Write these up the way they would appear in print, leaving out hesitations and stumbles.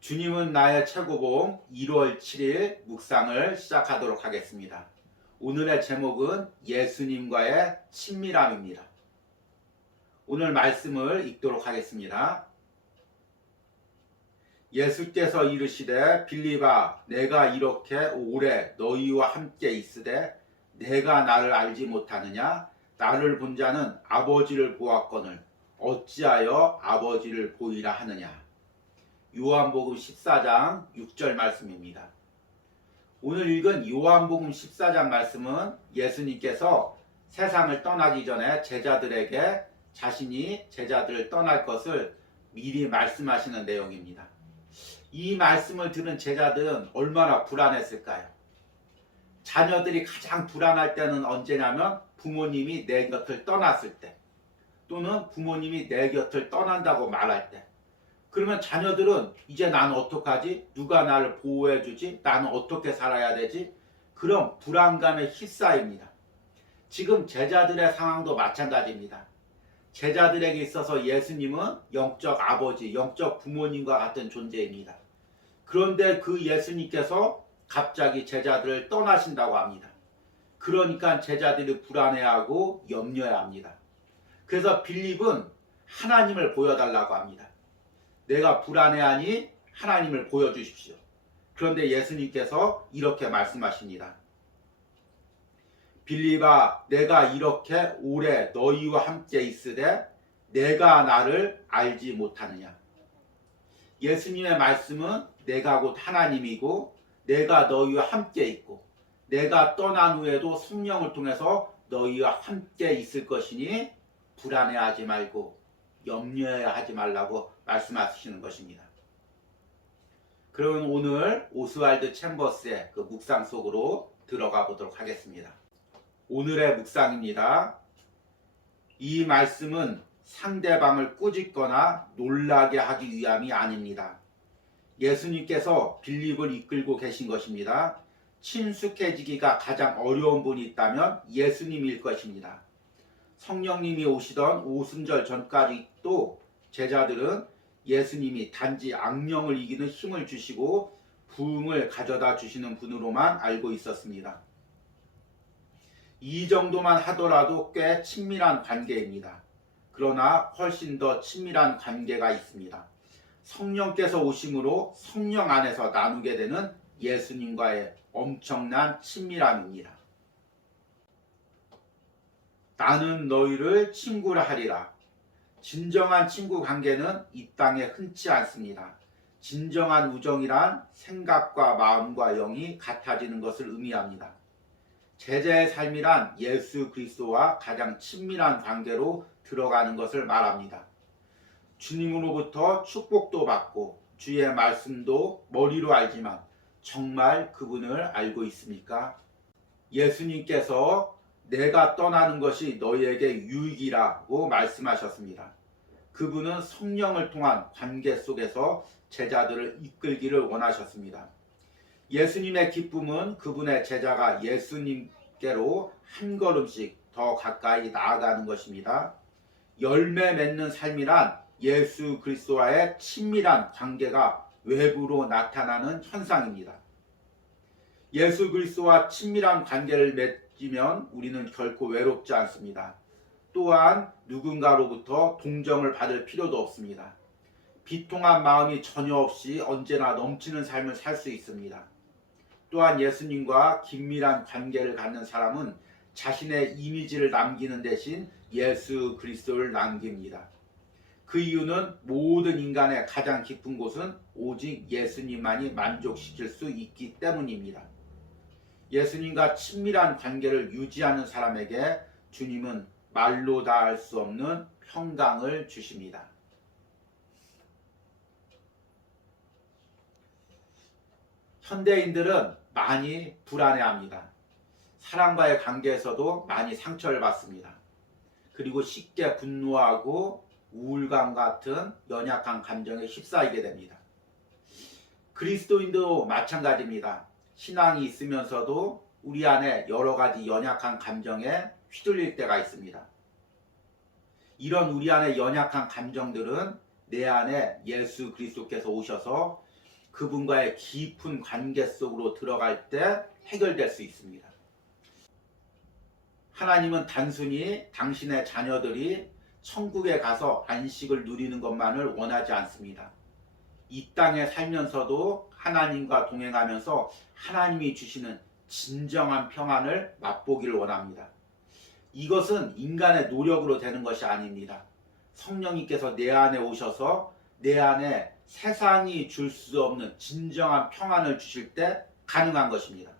주님은 나의 최고봉 1월 7일 묵상을 시작하도록 하겠습니다. 오늘의 제목은 예수님과의 친밀함입니다. 오늘 말씀을 읽도록 하겠습니다. 예수께서 이르시되 빌립아 내가 이렇게 오래 너희와 함께 있으되 내가 나를 알지 못하느냐? 나를 본 자는 아버지를 보았거늘 어찌하여 아버지를 보이라 하느냐? 요한복음 14장 6절 말씀입니다. 오늘 읽은 요한복음 14장 말씀은 예수님께서 세상을 떠나기 전에 제자들에게 자신이 제자들을 떠날 것을 미리 말씀하시는 내용입니다. 이 말씀을 들은 제자들은 얼마나 불안했을까요? 자녀들이 가장 불안할 때는 언제냐면 부모님이 내 곁을 떠났을 때, 또는 부모님이 내 곁을 떠난다고 말할 때. 그러면 자녀들은 이제 나는 어떡하지? 누가 나를 보호해주지? 나는 어떻게 살아야 되지? 그런 불안감에 휩싸입니다. 지금 제자들의 상황도 마찬가지입니다. 제자들에게 있어서 예수님은 영적 아버지, 영적 부모님과 같은 존재입니다. 그런데 그 예수님께서 갑자기 제자들을 떠나신다고 합니다. 그러니까 제자들이 불안해하고 염려해합니다. 그래서 빌립은 하나님을 보여달라고 합니다. 내가 불안해하니 하나님을 보여주십시오. 그런데 예수님께서 이렇게 말씀하십니다. 빌립아 내가 이렇게 오래 너희와 함께 있으되 내가 나를 알지 못하느냐? 예수님의 말씀은 내가 곧 하나님이고 내가 너희와 함께 있고 내가 떠난 후에도 성령을 통해서 너희와 함께 있을 것이니 불안해하지 말고 염려하지 말라고 말씀하시는 것입니다. 그러면 오늘 오스왈드 챔버스의 그 묵상 속으로 들어가 보도록 하겠습니다. 오늘의 묵상입니다. 이 말씀은 상대방을 꾸짖거나 놀라게 하기 위함이 아닙니다. 예수님께서 빌립을 이끌고 계신 것입니다. 친숙해지기가 가장 어려운 분이 있다면 예수님일 것입니다. 성령님이 오시던 오순절 전까지도 제자들은 예수님이 단지 악령을 이기는 힘을 주시고 부흥을 가져다 주시는 분으로만 알고 있었습니다. 이 정도만 하더라도 꽤 친밀한 관계입니다. 그러나 훨씬 더 친밀한 관계가 있습니다. 성령께서 오심으로 성령 안에서 나누게 되는 예수님과의 엄청난 친밀함입니다. 나는 너희를 친구라 하리라. 진정한 친구 관계는 이 땅에 흔치 않습니다. 진정한 우정이란 생각과 마음과 영이 같아지는 것을 의미합니다. 제자의 삶이란 예수 그리스도와 가장 친밀한 관계로 들어가는 것을 말합니다. 주님으로부터 축복도 받고 주의 말씀도 머리로 알지만 정말 그분을 알고 있습니까? 예수님께서 내가 떠나는 것이 너희에게 유익이라고 말씀하셨습니다. 그분은 성령을 통한 관계 속에서 제자들을 이끌기를 원하셨습니다. 예수님의 기쁨은 그분의 제자가 예수님께로 한 걸음씩 더 가까이 나아가는 것입니다. 열매 맺는 삶이란 예수 그리스도와의 친밀한 관계가 외부로 나타나는 현상입니다. 예수 그리스도와 친밀한 관계를 맺으면 우리는 결코 외롭지 않습니다. 또한 누군가로부터 동정을 받을 필요도 없습니다. 비통한 마음이 전혀 없이 언제나 넘치는 삶을 살 수 있습니다. 또한 예수님과 긴밀한 관계를 갖는 사람은 자신의 이미지를 남기는 대신 예수 그리스도를 남깁니다. 그 이유는 모든 인간의 가장 깊은 곳은 오직 예수님만이 만족시킬 수 있기 때문입니다. 예수님과 친밀한 관계를 유지하는 사람에게 주님은 말로 다 할 수 없는 평강을 주십니다. 현대인들은 많이 불안해합니다. 사람과의 관계에서도 많이 상처를 받습니다. 그리고 쉽게 분노하고 우울감 같은 연약한 감정에 휩싸이게 됩니다. 그리스도인도 마찬가지입니다. 신앙이 있으면서도 우리 안에 여러 가지 연약한 감정에 휘둘릴 때가 있습니다. 이런 우리 안에 연약한 감정들은 내 안에 예수 그리스도께서 오셔서 그분과의 깊은 관계 속으로 들어갈 때 해결될 수 있습니다. 하나님은 단순히 당신의 자녀들이 천국에 가서 안식을 누리는 것만을 원하지 않습니다. 이 땅에 살면서도 하나님과 동행하면서 하나님이 주시는 진정한 평안을 맛보기를 원합니다. 이것은 인간의 노력으로 되는 것이 아닙니다. 성령님께서 내 안에 오셔서 내 안에 세상이 줄 수 없는 진정한 평안을 주실 때 가능한 것입니다.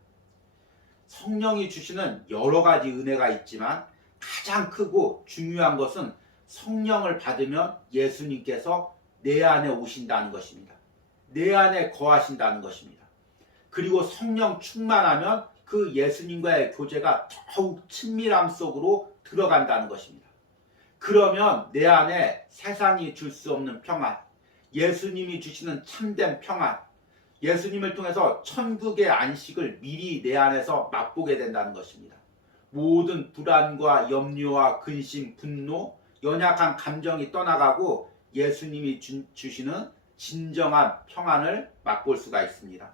성령이 주시는 여러 가지 은혜가 있지만 가장 크고 중요한 것은 성령을 받으면 예수님께서 내 안에 오신다는 것입니다. 내 안에 거하신다는 것입니다. 그리고 성령 충만하면 그 예수님과의 교제가 더욱 친밀함 속으로 들어간다는 것입니다. 그러면 내 안에 세상이 줄 수 없는 평안, 예수님이 주시는 참된 평안, 예수님을 통해서 천국의 안식을 미리 내 안에서 맛보게 된다는 것입니다. 모든 불안과 염려와 근심, 분노, 연약한 감정이 떠나가고 예수님이 주시는 진정한 평안을 맛볼 수가 있습니다.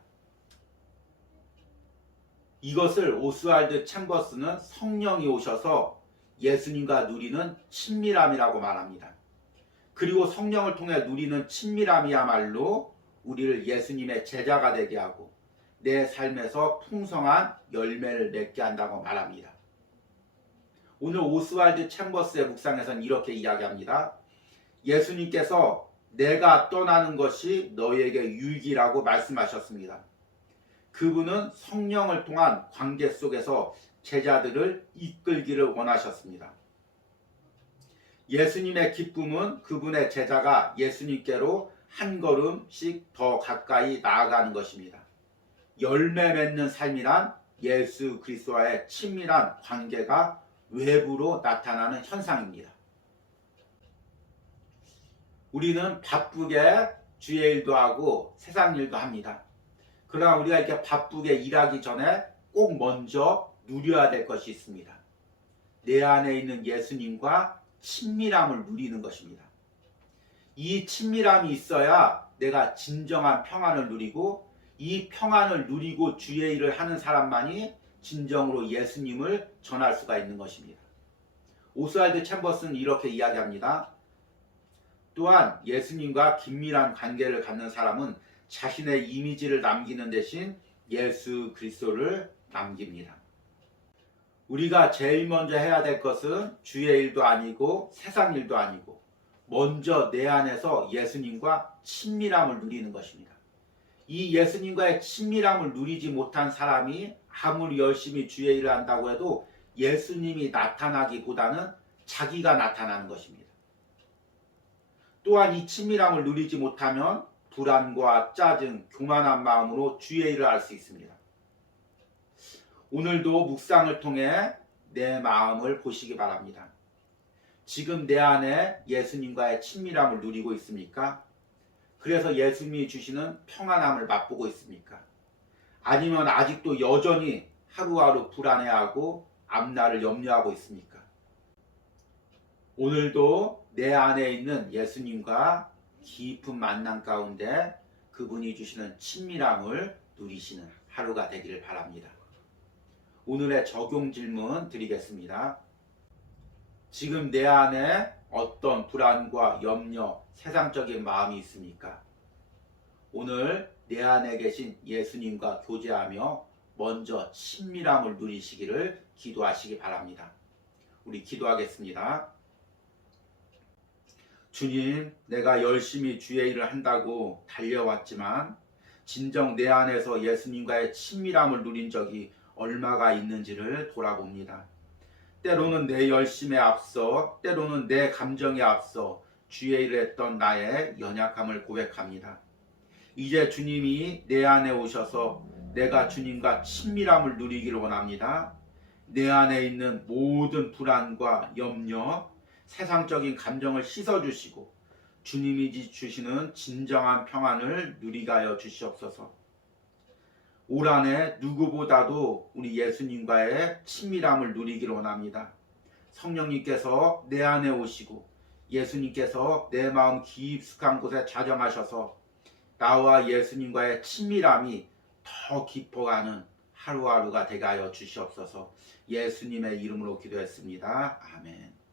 이것을 오스왈드 챔버스는 성령이 오셔서 예수님과 누리는 친밀함이라고 말합니다. 그리고 성령을 통해 누리는 친밀함이야말로 우리를 예수님의 제자가 되게 하고 내 삶에서 풍성한 열매를 맺게 한다고 말합니다. 오늘 오스왈드 챔버스의 묵상에서는 이렇게 이야기합니다. 예수님께서 내가 떠나는 것이 너희에게 유익이라고 말씀하셨습니다. 그분은 성령을 통한 관계 속에서 제자들을 이끌기를 원하셨습니다. 예수님의 기쁨은 그분의 제자가 예수님께로 한 걸음씩 더 가까이 나아가는 것입니다. 열매 맺는 삶이란 예수 그리스도와의 친밀한 관계가 외부로 나타나는 현상입니다. 우리는 바쁘게 주의 일도 하고 세상 일도 합니다. 그러나 우리가 이렇게 바쁘게 일하기 전에 꼭 먼저 누려야 될 것이 있습니다. 내 안에 있는 예수님과 친밀함을 누리는 것입니다. 이 친밀함이 있어야 내가 진정한 평안을 누리고 이 평안을 누리고 주의 일을 하는 사람만이 진정으로 예수님을 전할 수가 있는 것입니다. 오스왈드 챔버스는 이렇게 이야기합니다. 또한 예수님과 긴밀한 관계를 갖는 사람은 자신의 이미지를 남기는 대신 예수 그리스도를 남깁니다. 우리가 제일 먼저 해야 될 것은 주의 일도 아니고 세상 일도 아니고 먼저 내 안에서 예수님과 친밀함을 누리는 것입니다. 이 예수님과의 친밀함을 누리지 못한 사람이 아무리 열심히 주의 일을 한다고 해도 예수님이 나타나기보다는 자기가 나타나는 것입니다. 또한 이 친밀함을 누리지 못하면 불안과 짜증, 교만한 마음으로 주의 일을 할 수 있습니다. 오늘도 묵상을 통해 내 마음을 보시기 바랍니다. 지금 내 안에 예수님과의 친밀함을 누리고 있습니까? 그래서 예수님이 주시는 평안함을 맛보고 있습니까? 아니면 아직도 여전히 하루하루 불안해하고 앞날을 염려하고 있습니까? 오늘도 내 안에 있는 예수님과 깊은 만남 가운데 그분이 주시는 친밀함을 누리시는 하루가 되기를 바랍니다. 오늘의 적용 질문 드리겠습니다. 지금 내 안에 어떤 불안과 염려, 세상적인 마음이 있습니까? 오늘 내 안에 계신 예수님과 교제하며 먼저 친밀함을 누리시기를 기도하시기 바랍니다. 우리 기도하겠습니다. 주님, 내가 열심히 주의 일을 한다고 달려왔지만 진정 내 안에서 예수님과의 친밀함을 누린 적이 얼마가 있는지를 돌아봅니다. 때로는 내 열심에 앞서, 때로는 내 감정에 앞서 주의 일을 했던 나의 연약함을 고백합니다. 이제 주님이 내 안에 오셔서 내가 주님과 친밀함을 누리기를 원합니다. 내 안에 있는 모든 불안과 염려, 세상적인 감정을 씻어주시고 주님이 주시는 진정한 평안을 누리게 하여 주시옵소서. 올 한해 누구보다도 우리 예수님과의 친밀함을 누리기를 원합니다. 성령님께서 내 안에 오시고 예수님께서 내 마음 깊숙한 곳에 자정하셔서 나와 예수님과의 친밀함이 더 깊어가는 하루하루가 되게 하여 주시옵소서. 예수님의 이름으로 기도했습니다. 아멘.